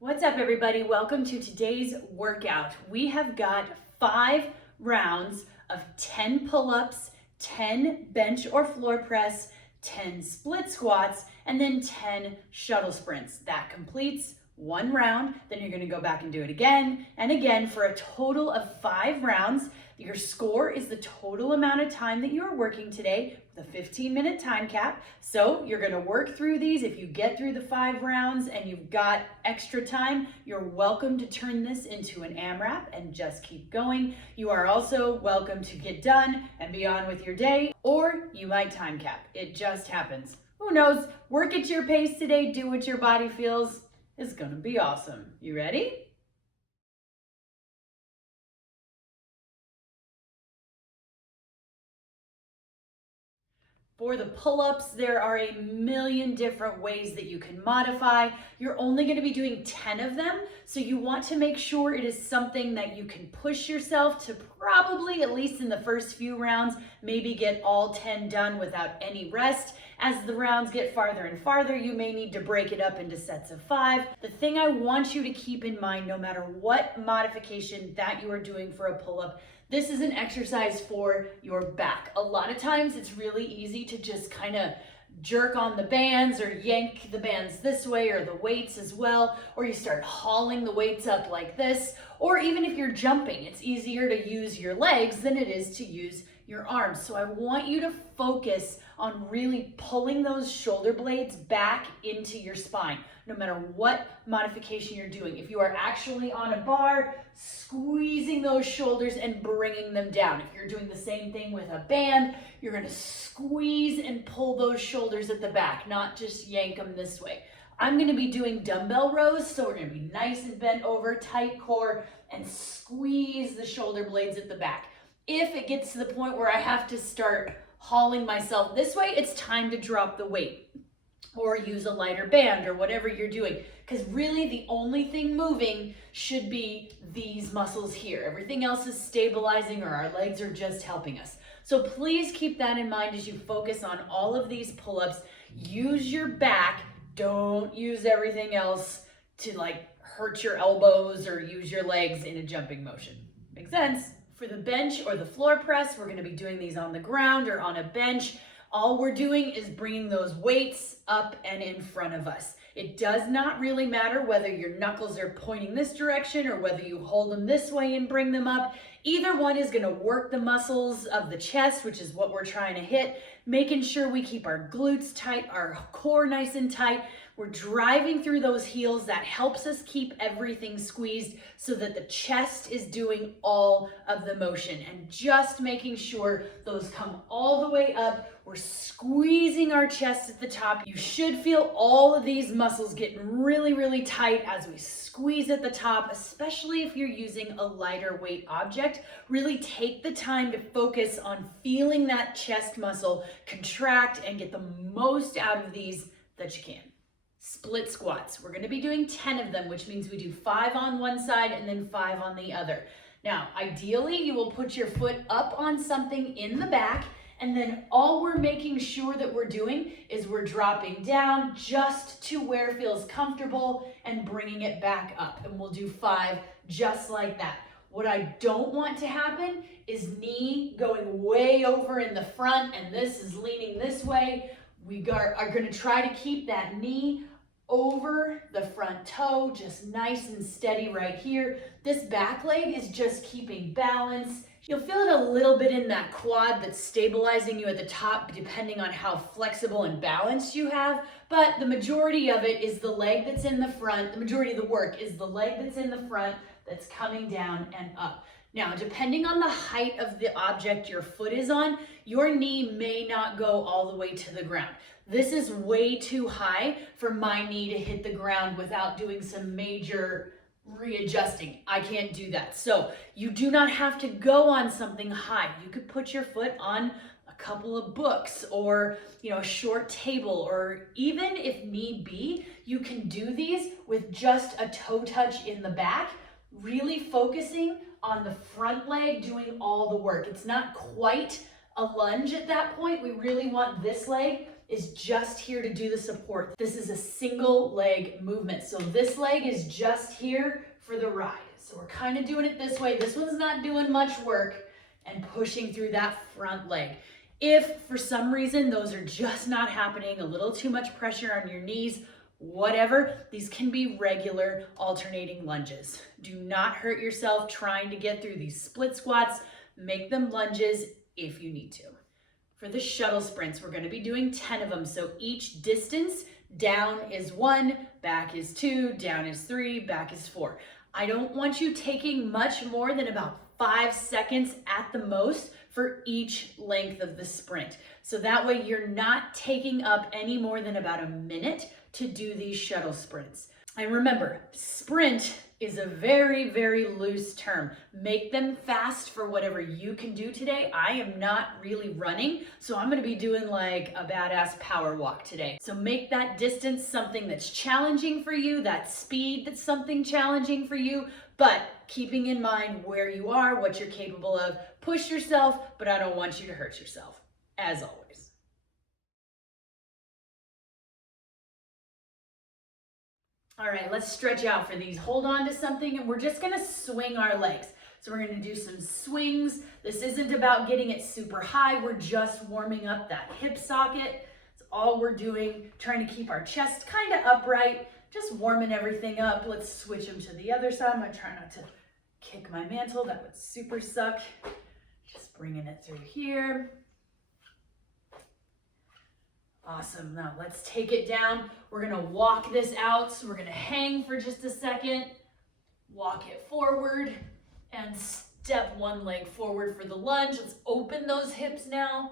What's up, everybody? Welcome to today's workout. We have got 5 rounds of 10 pull-ups, 10 bench or floor press, 10 split squats, and then 10 shuttle sprints. That completes one round. Then you're gonna go back and do it again and again for a total of 5 rounds. Your score is the total amount of time that you are working today, the 15-minute time cap. So you're gonna work through these. If you get through the 5 rounds and you've got extra time, you're welcome to turn this into an AMRAP and just keep going. You are also welcome to get done and be on with your day, or you might time cap. It just happens. Who knows? Work at your pace today, do what your body feels. It's gonna be awesome. You ready? For the pull-ups, there are a million different ways that you can modify. You're only going to be doing 10 of them, so you want to make sure it is something that you can push yourself to probably, at least in the first few rounds, maybe get all 10 done without any rest. As the rounds get farther and farther, you may need to break it up into sets of 5. The thing I want you to keep in mind, no matter what modification that you are doing for a pull-up, this is an exercise for your back. A lot of times it's really easy to just kind of jerk on the bands or yank the bands this way, or the weights as well, or you start hauling the weights up like this, or even if you're jumping, it's easier to use your legs than it is to use your arms. So I want you to focus on really pulling those shoulder blades back into your spine, no matter what modification you're doing. If you are actually on a bar, squeezing those shoulders and bringing them down. If you're doing the same thing with a band, you're gonna squeeze and pull those shoulders at the back, not just yank them this way. I'm gonna be doing dumbbell rows, so we're gonna be nice and bent over, tight core, and squeeze the shoulder blades at the back. If it gets to the point where I have to start hauling myself this way, it's time to drop the weight or use a lighter band or whatever you're doing. Because really the only thing moving should be these muscles here. Everything else is stabilizing, or our legs are just helping us. So please keep that in mind as you focus on all of these pull-ups. Use your back. Don't use everything else to hurt your elbows or use your legs in a jumping motion. Make sense? For the bench or the floor press, we're gonna be doing these on the ground or on a bench. All we're doing is bringing those weights up and in front of us. It does not really matter whether your knuckles are pointing this direction or whether you hold them this way and bring them up. Either one is gonna work the muscles of the chest, which is what we're trying to hit, making sure we keep our glutes tight, our core nice and tight. We're driving through those heels. That helps us keep everything squeezed so that the chest is doing all of the motion, and just making sure those come all the way up. We're squeezing our chest at the top. You should feel all of these muscles getting really, really tight as we squeeze at the top, especially if you're using a lighter weight object. Really take the time to focus on feeling that chest muscle contract and get the most out of these that you can. Split squats. We're gonna be doing 10 of them, which means we do 5 on one side and then 5 on the other. Now, ideally, you will put your foot up on something in the back, and then all we're making sure that we're doing is we're dropping down just to where it feels comfortable and bringing it back up. And we'll do 5 just like that. What I don't want to happen is knee going way over in the front and this is leaning this way. We are gonna try to keep that knee over the front toe, just nice and steady right here. This back leg is just keeping balance. You'll feel it a little bit in that quad that's stabilizing you at the top, depending on how flexible and balanced you have. But the majority of it is the leg that's in the front. The majority of the work is the leg that's in the front that's coming down and up. Now, depending on the height of the object your foot is on, your knee may not go all the way to the ground. This is way too high for my knee to hit the ground without doing some major readjusting. I can't do that. So you do not have to go on something high. You could put your foot on a couple of books or a short table, or even if need be, you can do these with just a toe touch in the back, really focusing on the front leg doing all the work. It's not quite a lunge at that point. We really want this leg is just here to do the support. This is a single leg movement. So this leg is just here for the ride. So we're kind of doing it this way. This one's not doing much work and pushing through that front leg. If for some reason those are just not happening, a little too much pressure on your knees, whatever, these can be regular alternating lunges. Do not hurt yourself trying to get through these split squats. Make them lunges if you need to. For the shuttle sprints, we're going to be doing 10 of them. So each distance, down is 1, back is 2, down is 3, back is 4. I don't want you taking much more than about 5 seconds at the most for each length of the sprint. So that way you're not taking up any more than about a minute to do these shuttle sprints. And remember, sprint is a very, very loose term. Make them fast for whatever you can do today. I am not really running, so I'm gonna be doing like a badass power walk today. So make that distance something that's challenging for you, that speed that's something challenging for you, but keeping in mind where you are, what you're capable of. Push yourself, but I don't want you to hurt yourself, as always. All right, let's stretch out for these. Hold on to something and we're just gonna swing our legs. So we're gonna do some swings. This isn't about getting it super high. We're just warming up that hip socket. That's all we're doing, trying to keep our chest kind of upright, just warming everything up. Let's switch them to the other side. I'm gonna try not to kick my mantle. That would super suck. Just bringing it through here. Awesome. Now let's take it down. We're going to walk this out. So we're going to hang for just a second, walk it forward, and step one leg forward for the lunge. Let's open those hips now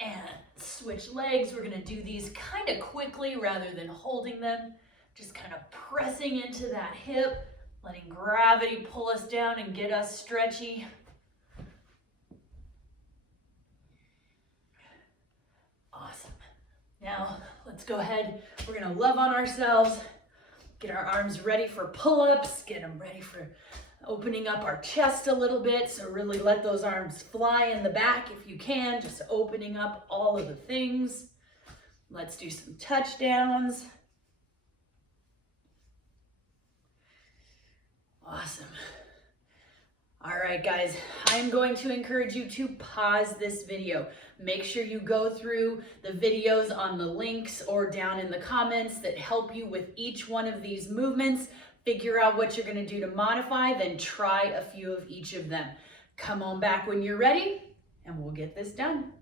and switch legs. We're going to do these kind of quickly rather than holding them. Just kind of pressing into that hip, letting gravity pull us down and get us stretchy. Awesome. Now, let's go ahead. We're gonna love on ourselves, get our arms ready for pull-ups, get them ready for opening up our chest a little bit. So really let those arms fly in the back if you can, just opening up all of the things. Let's do some touchdowns. Awesome. All right, guys, I'm going to encourage you to pause this video. Make sure you go through the videos on the links or down in the comments that help you with each one of these movements. Figure out what you're going to do to modify, then try a few of each of them. Come on back when you're ready, and we'll get this done.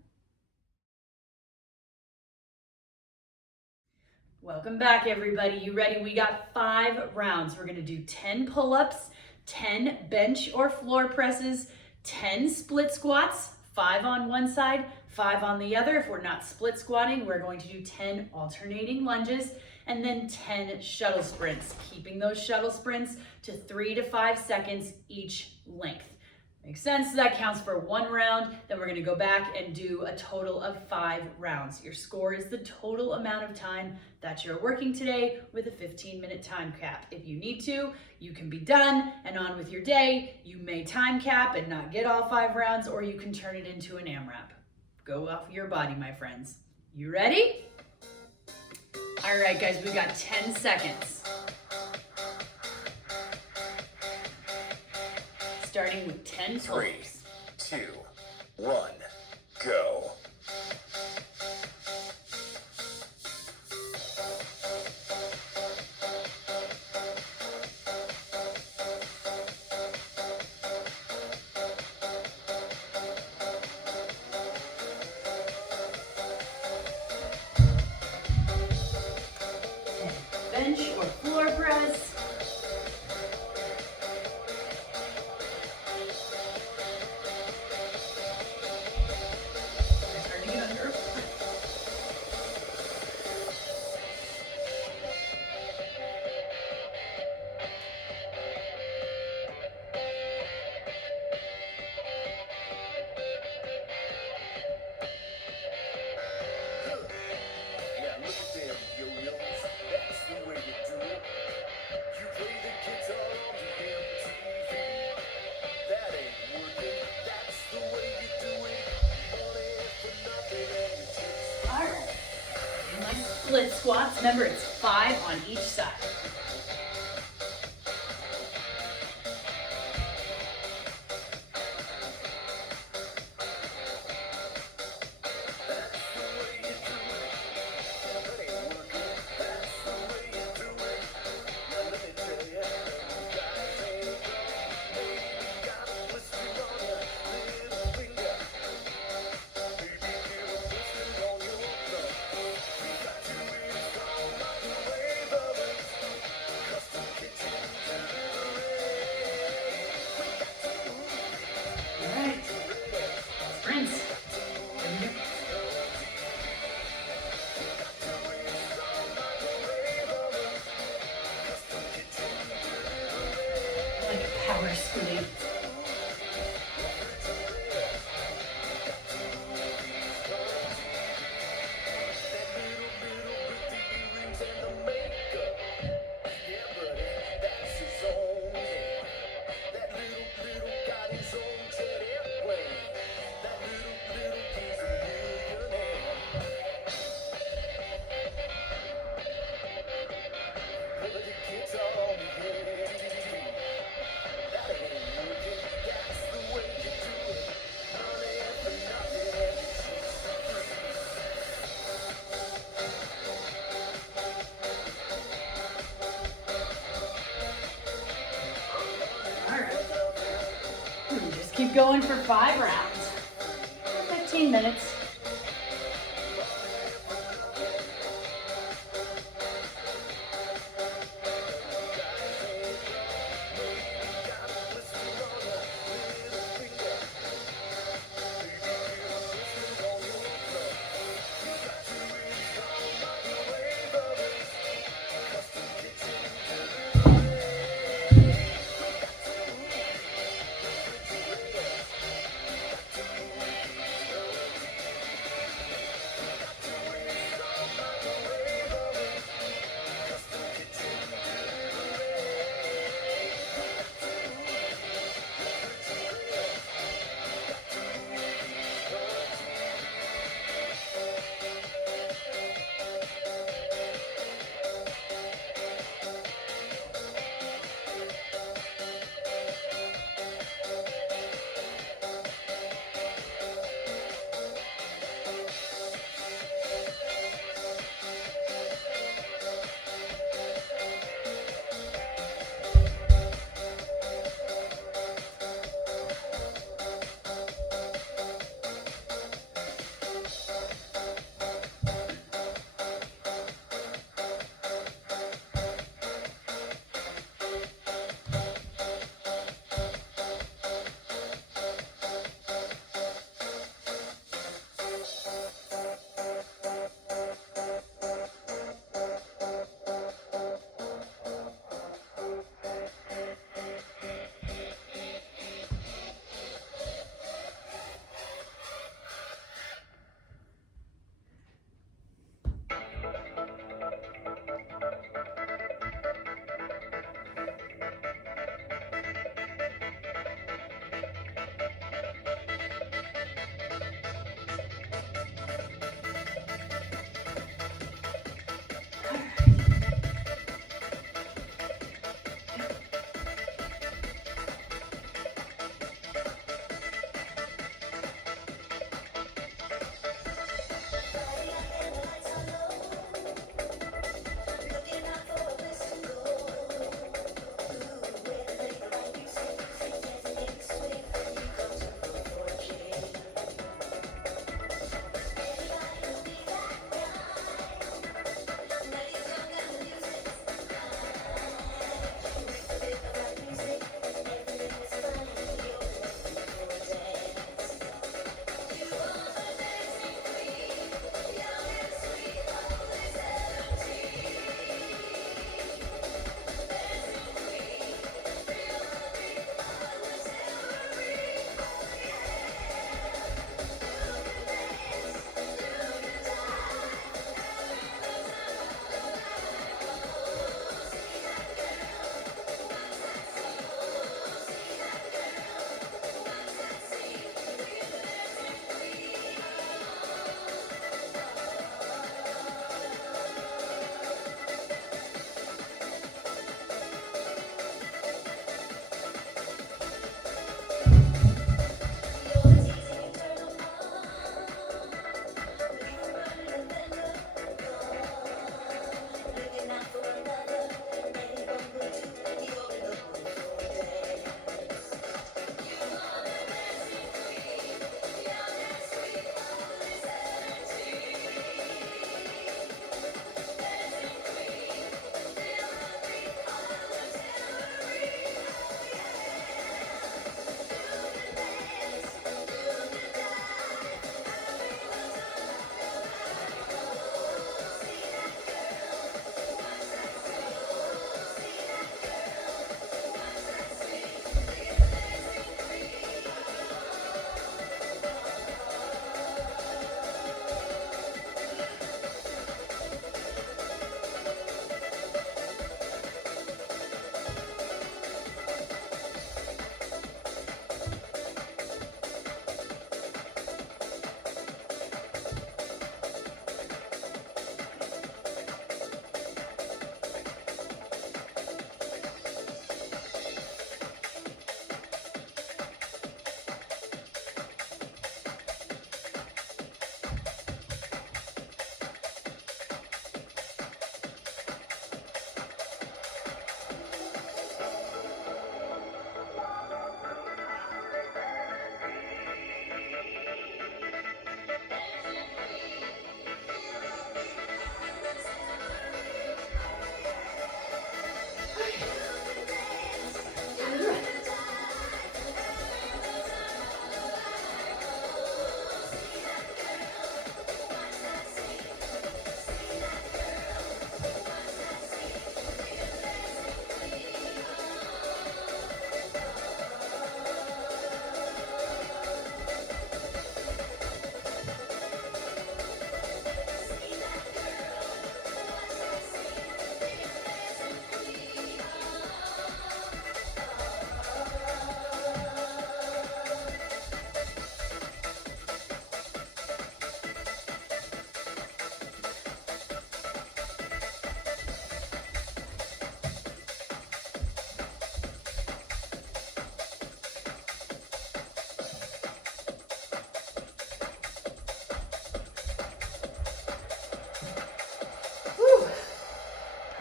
Welcome back, everybody. You ready? We got 5 rounds. We're going to do 10 pull-ups, 10 bench or floor presses, 10 split squats, 5 on one side, 5 on the other. If we're not split squatting, we're going to do 10 alternating lunges, and then 10 shuttle sprints, keeping those shuttle sprints to 3 to 5 seconds each length. Makes sense? That counts for 1 round. Then we're going to go back and do a total of 5 rounds. Your score is the total amount of time that you're working today with a 15-minute time cap. If you need to, you can be done and on with your day. You may time cap and not get all 5 rounds, or you can turn it into an AMRAP. Go off your body, my friends. You ready? All right, guys, we got 10 seconds. Starting with 10 3, pull-ups. 2, 1, go. Bench or floor press. split squats. Remember, it's 5 on each side. Sprints. Like a power scooting. Just keep going for 5 rounds. 15 minutes.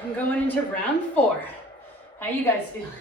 I'm going into round 4. How you guys feeling?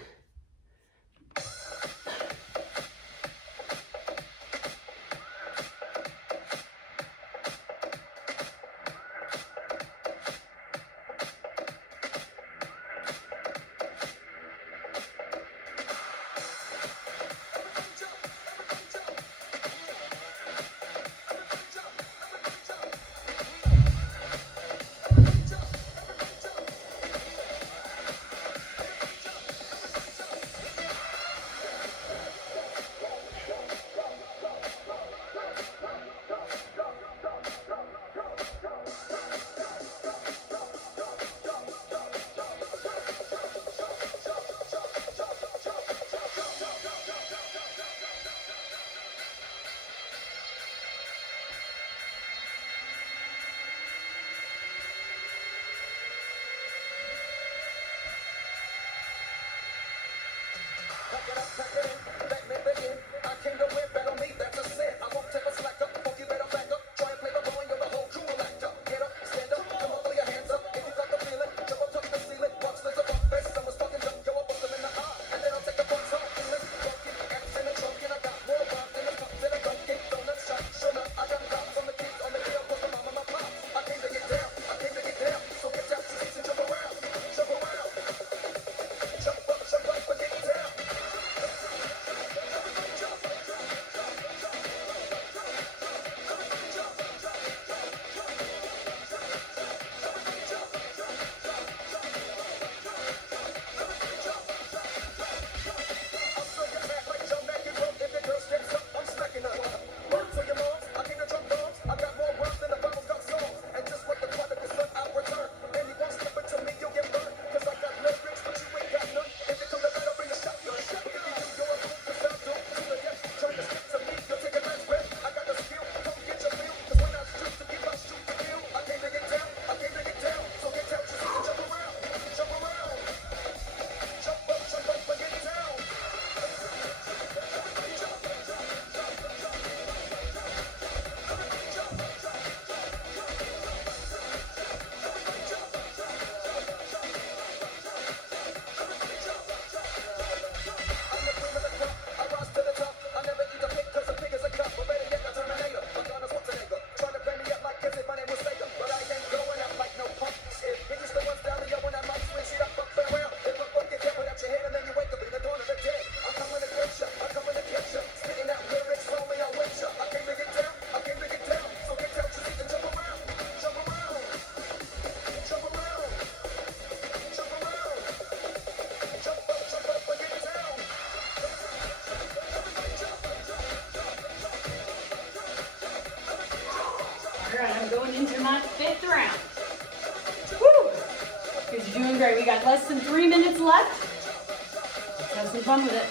I'm going into my 5th round. Woo! Because you're doing great. We got less than 3 minutes left. Let's have some fun with it.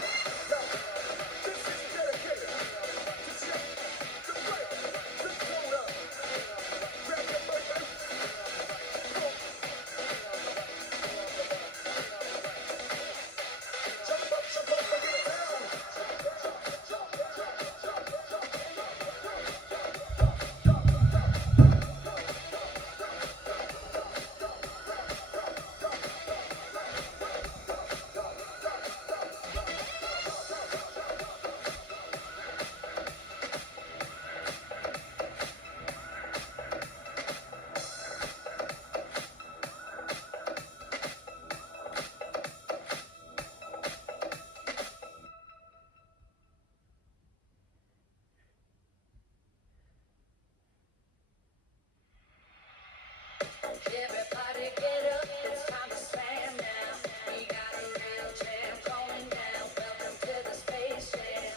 Everybody get up, it's time to stand now. We got a real jam going down. Welcome to the Space Jam.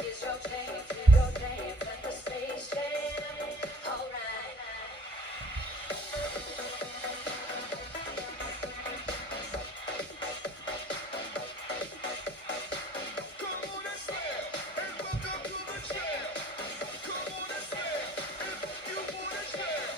Here's your chance, here's your dance at the Space Jam. Alright. Come on and slam, and welcome to the jam. Come on and slam, if you wanna jam.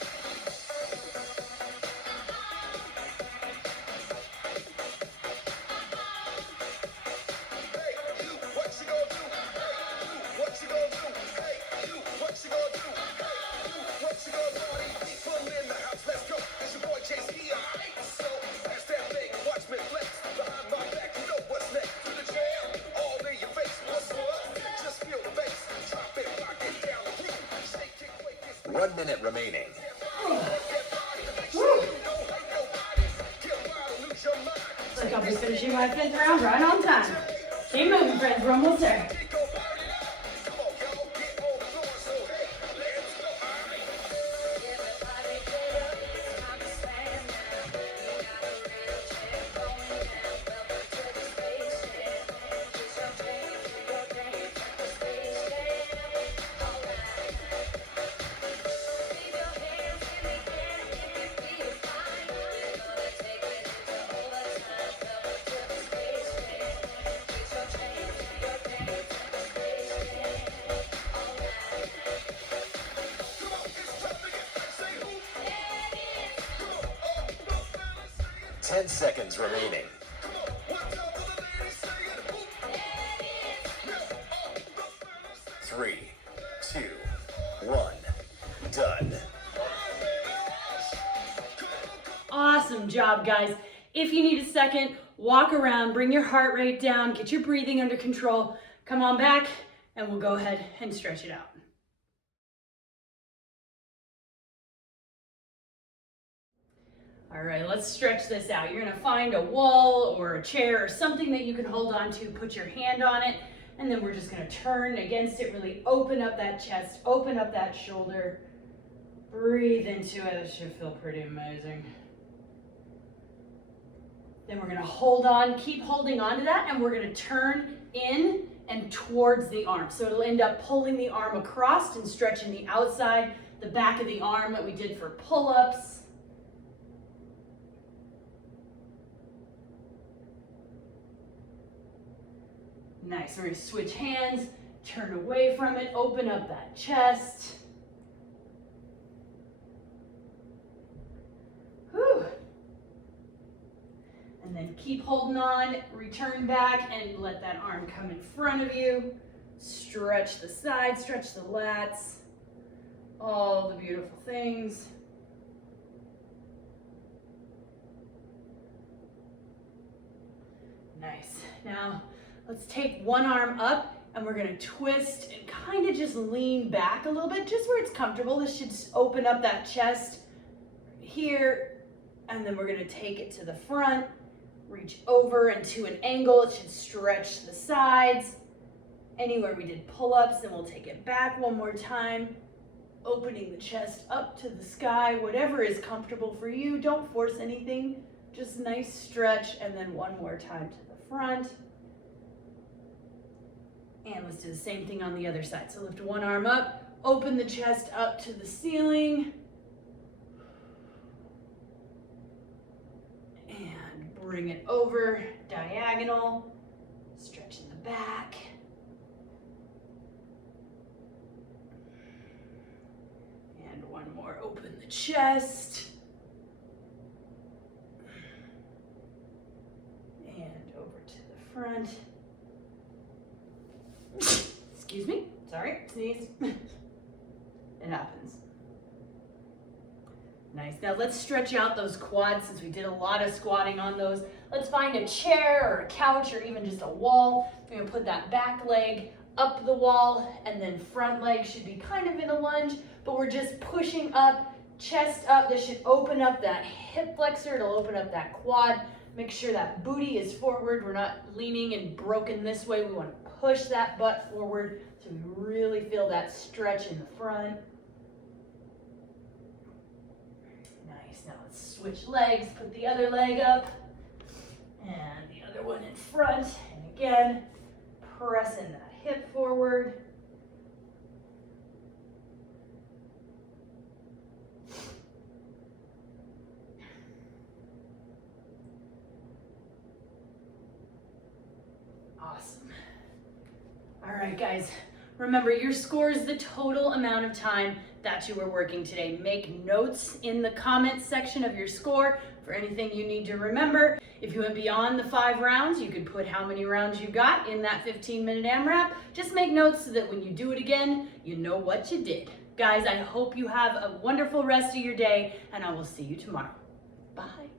I'll be finishing my 5th round right on time. Keep moving, friends, we're almost there. Ten seconds remaining. 3, 2, 1, done. Awesome job, guys. If you need a second, walk around, bring your heart rate down, get your breathing under control. Come on back, and we'll go ahead and stretch it out. All right, let's stretch this out. You're gonna find a wall or a chair or something that you can hold on to, put your hand on it, and then we're just gonna turn against it, really open up that chest, open up that shoulder, breathe into it. It should feel pretty amazing. Then we're gonna hold on, keep holding on to that, and we're gonna turn in and towards the arm. So it'll end up pulling the arm across and stretching the outside, the back of the arm that we did for pull-ups. Nice, we're gonna switch hands, turn away from it, open up that chest. Whew. And then keep holding on, return back and let that arm come in front of you. Stretch the sides, stretch the lats, all the beautiful things. Nice. Now, let's take one arm up and we're gonna twist and kind of just lean back a little bit, just where it's comfortable. This should just open up that chest here, and then we're gonna take it to the front, reach over into an angle. It should stretch the sides. Anywhere we did pull-ups, then we'll take it back one more time, opening the chest up to the sky, whatever is comfortable for you. Don't force anything, just nice stretch, and then one more time to the front. And let's do the same thing on the other side. So lift one arm up, open the chest up to the ceiling, and bring it over, diagonal, stretching the back. And one more, open the chest. And over to the front. Excuse me, sorry, sneeze. It happens. Nice, now let's stretch out those quads since we did a lot of squatting on those. Let's find a chair or a couch or even just a wall. We're gonna put that back leg up the wall and then front leg should be kind of in a lunge, but we're just pushing up, chest up. This should open up that hip flexor, it'll open up that quad. Make sure that booty is forward. We're not leaning and broken this way. We want to push that butt forward so we really feel that stretch in the front. Nice. Now let's switch legs. Put the other leg up and the other one in front. And again, pressing that hip forward. Awesome. All right, guys, remember your score is the total amount of time that you were working today. Make notes in the comments section of your score for anything you need to remember. If you went beyond the 5 rounds, you could put how many rounds you got in that 15-minute AMRAP. Just make notes so that when you do it again, you know what you did. Guys, I hope you have a wonderful rest of your day, and I will see you tomorrow. Bye.